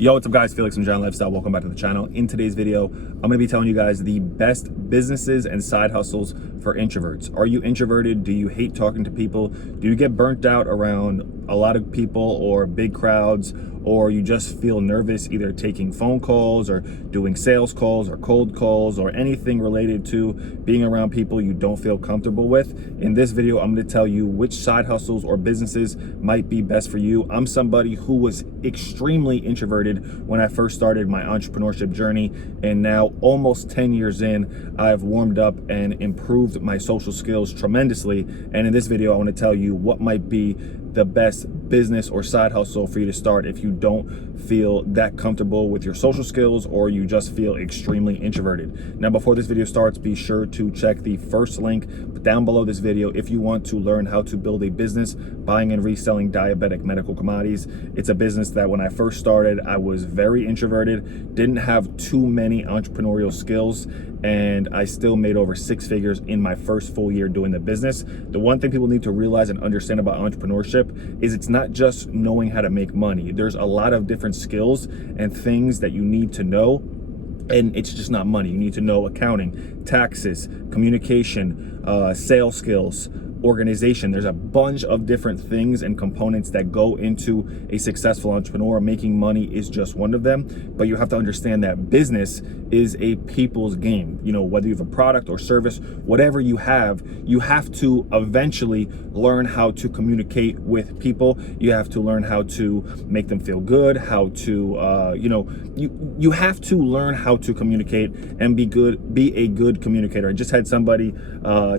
Yo, what's up guys? Felix from John Lifestyle. Welcome back to the channel. In today's video, I'm going to be telling you guys the best businesses and side hustles for introverts. Are you introverted? Do you hate talking to people? Do you get burnt out around a lot of people or big crowds? Or you just feel nervous either taking phone calls or doing sales calls or cold calls or anything related to being around people you don't feel comfortable with? In this video, I'm going to tell you which side hustles or businesses might be best for you. I'm somebody who was extremely introverted when I first started my entrepreneurship journey, and now almost 10 years in, I've warmed up and improved my social skills tremendously. And in this video, I want to tell you what might be the best business or side hustle for you to start if you don't feel that comfortable with your social skills or you just feel extremely introverted. Now, before this video starts, be sure to check the first link down below this video if you want to learn how to build a business buying and reselling diabetic medical commodities. It's a business that when I first started, I was very introverted, didn't have too many entrepreneurial skills, and I still made over 6 figures in my first full year doing the business. The one thing people need to realize and understand about entrepreneurship is it's not just knowing how to make money. There's a lot of different skills and things that you need to know, and it's just not money. You need to know accounting, taxes, communication, sales skills, organization. There's a bunch of different things and components that go into a successful entrepreneur. Making money is just one of them, but you have to understand that business is a people's game. You know, whether you have a product or service, whatever you have to eventually learn how to communicate with people. You have to learn how to make them feel good, how to, you have to learn how to communicate and be a good communicator. I just had somebody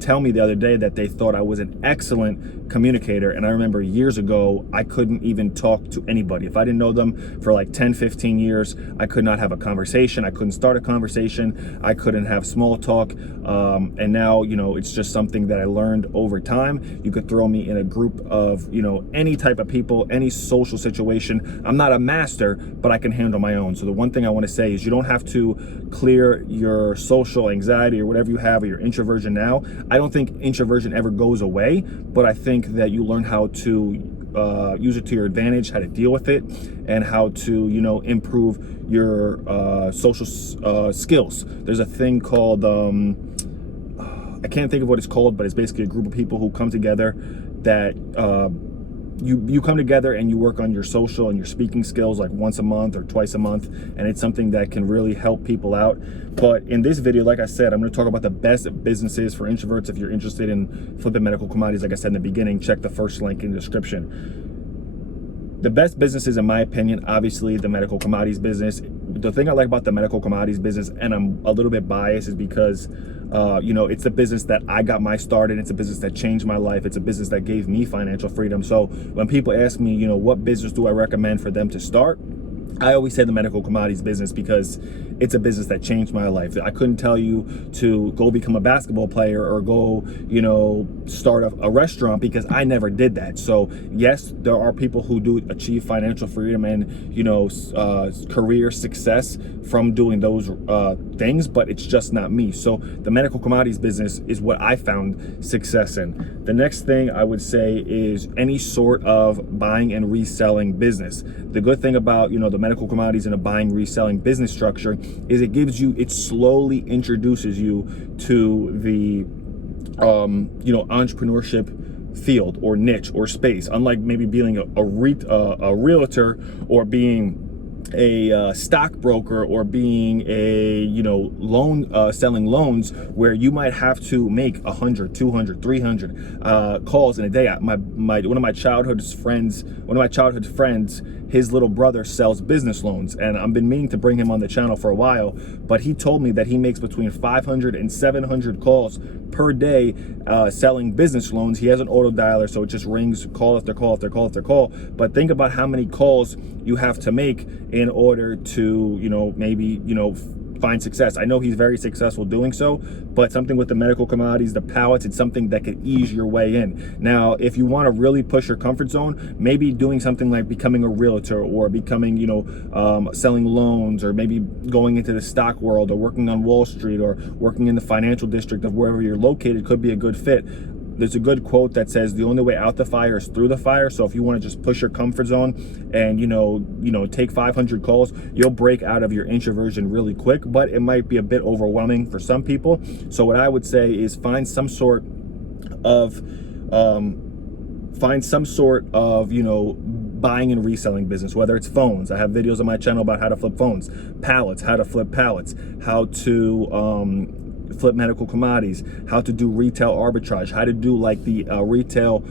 tell me the other day that they thought I was an excellent communicator, and I remember years ago I couldn't even talk to anybody. If I didn't know them for like 10-15 years, I could not have a conversation. I couldn't start a conversation. I couldn't have small talk, and now, you know, it's just something that I learned over time. You could throw me in a group of, you know, any type of people, any social situation. I'm not a master, but I can handle my own. So the one thing I want to say is you don't have to clear your social anxiety or whatever you have, or your introversion now. I don't think introversion ever goes away, but I think that you learn how to use it to your advantage, how to deal with it, and how to, you know, improve your social skills. There's a thing called, I can't think of what it's called, but it's basically a group of people who come together that you come together and you work on your social and your speaking skills like once a month or twice a month, and it's something that can really help people out. But in this video, like I said, I'm going to talk about the best businesses for introverts. If you're interested in flipping medical commodities, like I said in the beginning, check the first link in the description. The best businesses, in my opinion, obviously the medical commodities business. The thing I like about the medical commodities business, and I'm a little bit biased, is because you know, it's a business that I got my start in. It's a business that changed my life. It's a business that gave me financial freedom. So when people ask me, you know, what business do I recommend for them to start, I always say the medical commodities business, because it's a business that changed my life. I couldn't tell you to go become a basketball player or go, you know, start a restaurant, because I never did that. So yes, there are people who do achieve financial freedom and, you know, career success from doing those things, but it's just not me. So the medical commodities business is what I found success in. The next thing I would say is any sort of buying and reselling business. The good thing about, you know, the medical commodities and a buying reselling business structure is it slowly introduces you to the you know, entrepreneurship field or niche or space. Unlike maybe being a realtor or being a stockbroker or being a, you know, loan selling loans, where you might have to make 100, 200, 300 calls in a day. One of my childhood friends, his little brother sells business loans, and I've been meaning to bring him on the channel for a while, but he told me that he makes between 500 and 700 calls per day selling business loans. He has an auto dialer, so it just rings call after call after call after call. But think about how many calls you have to make in order to, you know, maybe, you know, find success. I know he's very successful doing so, but something with the medical commodities, the pallets, it's something that could ease your way in. Now, if you want to really push your comfort zone, maybe doing something like becoming a realtor or becoming, you know, selling loans, or maybe going into the stock world or working on Wall Street or working in the financial district of wherever you're located could be a good fit. there's a good quote that says the only way out the fire is through the fire. So if you want to just push your comfort zone and take 500 calls, you'll break out of your introversion really quick, but it might be a bit overwhelming for some people. So what I would say is find some sort of buying and reselling business, whether it's phones. I have videos on my channel about how to flip phones, pallets, how to flip pallets, how to flip medical commodities, how to do retail arbitrage, how to do like the retail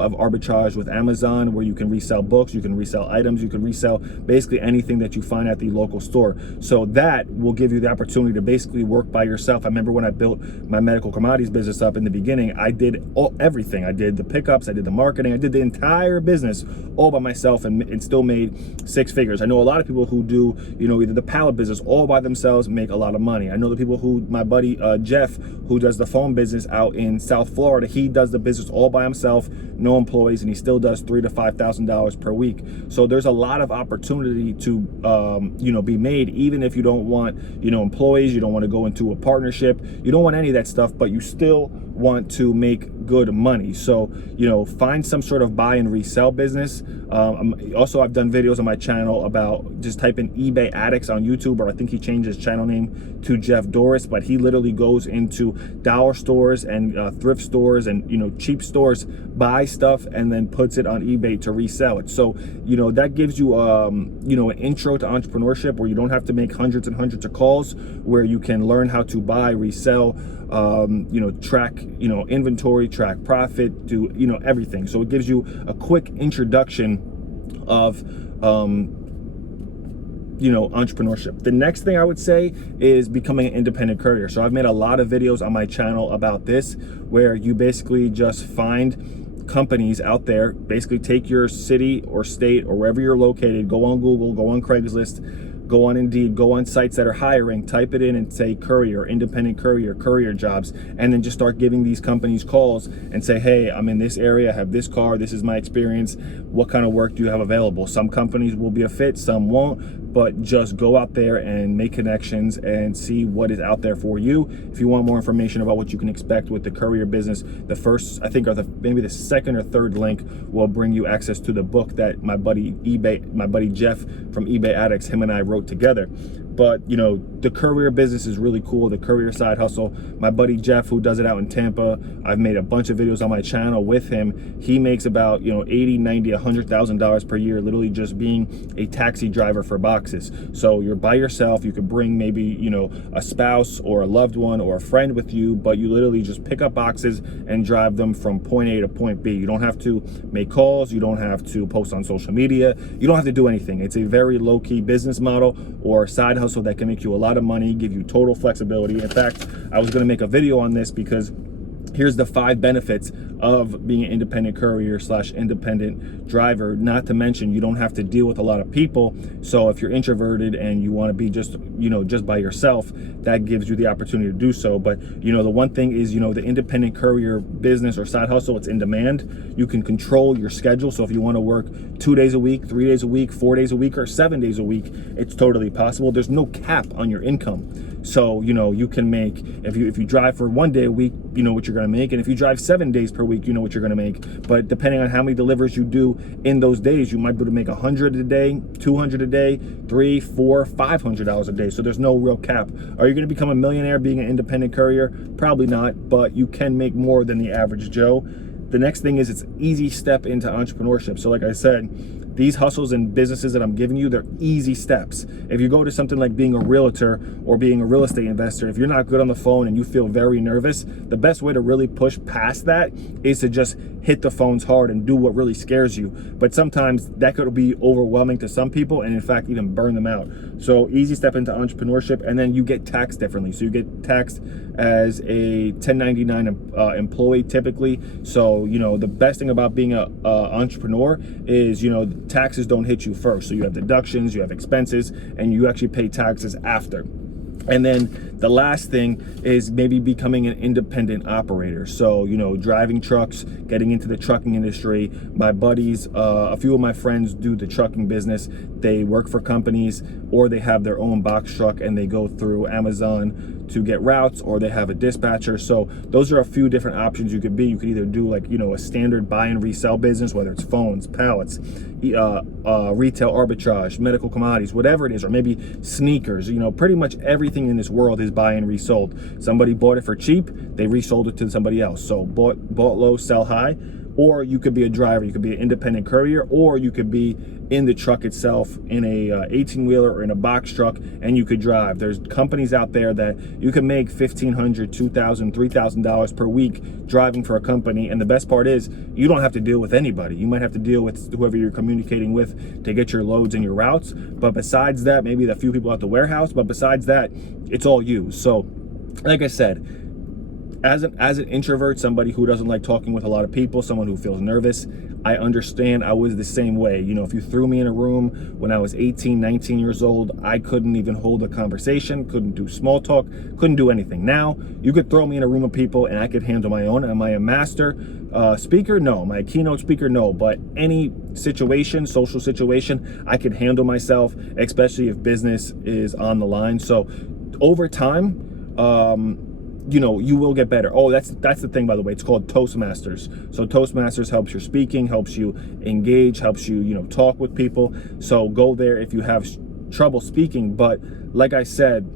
of arbitrage with Amazon, where you can resell books, you can resell items, you can resell basically anything that you find at the local store. So that will give you the opportunity to basically work by yourself. I remember when I built my medical commodities business up in the beginning, I did everything. I did the pickups, I did the marketing, I did the entire business all by myself, and still made 6 figures. I know a lot of people who do either the pallet business all by themselves, make a lot of money. I know the people who, my buddy Jeff, who does the phone business out in South Florida, he does the business all by himself, no employees, and he still does $3,000 to $5,000 per week. So there's a lot of opportunity to be made, even if you don't want employees, you don't want to go into a partnership, you don't want any of that stuff, but you still want to make good money. So find some sort of buy and resell business. Also, I've done videos on my channel about just type in eBay addicts on YouTube, or I think he changed his channel name to Jeff Doris, but he literally goes into dollar stores and thrift stores and cheap stores, buy stuff, and then puts it on eBay to resell it. So that gives you an intro to entrepreneurship, where you don't have to make hundreds and hundreds of calls, where you can learn how to buy, resell, track inventory, track profit, do everything. So it gives you a quick introduction of entrepreneurship. The next thing I would say is becoming an independent courier. So I've made a lot of videos on my channel about this, where you basically just find companies out there, basically take your city or state or wherever you're located, go on Google, go on Craigslist, go on Indeed, go on sites that are hiring, type it in and say courier, independent courier, courier jobs, and then just start giving these companies calls and say, hey, I'm in this area, I have this car, this is my experience, what kind of work do you have available? Some companies will be a fit, some won't, but just go out there and make connections and see what is out there for you. If you want more information about what you can expect with the courier business, the first, I think, maybe the second or third link will bring you access to the book that my buddy Jeff from eBay Addicts, him and I wrote together. But the courier business is really cool, the courier side hustle. My buddy Jeff, who does it out in Tampa, I've made a bunch of videos on my channel with him. He makes about $80, $90, $100,000 per year, literally just being a taxi driver for boxes. So you're by yourself, you could bring maybe a spouse or a loved one or a friend with you, but you literally just pick up boxes and drive them from point A to point B. You don't have to make calls, you don't have to post on social media, you don't have to do anything. It's a very low-key business model or side hustle that can make you a lot of money, give you total flexibility. In fact, I was going to make a video on this because here's the 5 benefits of being an independent courier / independent driver. Not to mention, you don't have to deal with a lot of people. So if you're introverted and you want to be just by yourself, that gives you the opportunity to do so. But the one thing is, the independent courier business or side hustle, it's in demand. You can control your schedule. So if you want to work 2 days a week, 3 days a week, 4 days a week, or 7 days a week, it's totally possible. There's no cap on your income. So you can make, if you drive for 1 day a week, you know what you're going to make, and if you drive 7 days per week, you know what you're going to make. But depending on how many deliveries you do in those days, you might be able to make 100 a day, 200 a day, $300, $400, $500 a day. So there's no real cap. Are you going to become a millionaire being an independent courier? Probably not, but you can make more than the average Joe. The next thing is, it's an easy step into entrepreneurship. So like I said, these hustles and businesses that I'm giving you, they're easy steps. If you go to something like being a realtor or being a real estate investor, if you're not good on the phone and you feel very nervous, the best way to really push past that is to just hit the phones hard and do what really scares you. But sometimes that could be overwhelming to some people, and in fact even burn them out. So easy step into entrepreneurship, and then you get taxed differently. So you get taxed as a 1099 employee typically. So the best thing about being a entrepreneur is taxes don't hit you first. So you have deductions, you have expenses, and you actually pay taxes after. And then The last thing is maybe becoming an independent operator. So, you know, driving trucks, getting into the trucking industry. My buddies, a few of my friends do the trucking business. They work for companies, or they have their own box truck and they go through Amazon to get routes, or they have a dispatcher. So those are a few different options you could be. You could either do, like, you know, a standard buy and resell business, whether it's phones, pallets, retail arbitrage, medical commodities, whatever it is, or maybe sneakers. You know, pretty much everything in this world is buy and resold. Somebody bought it for cheap, they resold it to somebody else. So bought low, sell high. Or you could be a driver, you could be an independent courier, or you could be in the truck itself, in a 18-wheeler or in a box truck, and you could drive. There's companies out there that you can make $1,500, $2,000, $3,000 per week driving for a company. And the best part is you don't have to deal with anybody. You might have to deal with whoever you're communicating with to get your loads and your routes. But besides that, maybe the few people at the warehouse, but besides that, it's all you. So like I said, as an introvert, somebody who doesn't like talking with a lot of people, someone who feels nervous, I understand. I was the same way. You know, if you threw me in a room when I was 18, 19 years old, I couldn't even hold a conversation, couldn't do small talk, couldn't do anything. Now, you could throw me in a room of people and I could handle my own. Am I a master speaker? No. Am I a keynote speaker? No. But any situation, social situation, I could handle myself, especially if business is on the line. So over time, you know, you will get better. Oh, that's the thing, by the way. It's called Toastmasters. So Toastmasters helps your speaking, helps you engage, helps you, you know, talk with people. So go there if you have trouble speaking. But like I said,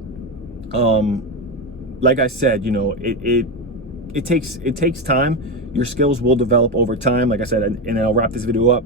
you know, it takes time. Your skills will develop over time. Like I said, and I'll wrap this video up.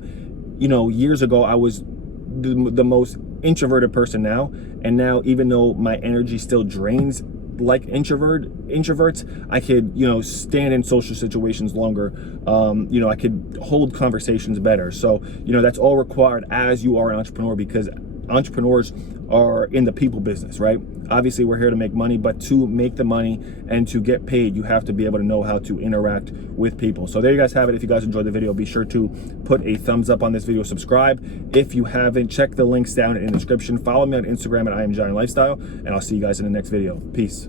You know, years ago, I was the most introverted person now, and now, even though my energy still drains like introverts, I could, you know, stand in social situations longer. You know, I could hold conversations better. So, you know, that's all required as you are an entrepreneur, because entrepreneurs are in the people business, right? Obviously, we're here to make money, but to make the money and to get paid, you have to be able to know how to interact with people. So there you guys have it. If you guys enjoyed the video, be sure to put a thumbs up on this video, subscribe. If you haven't, check the links down in the description. Follow me on Instagram at IamGiantLifestyle, and I'll see you guys in the next video. Peace.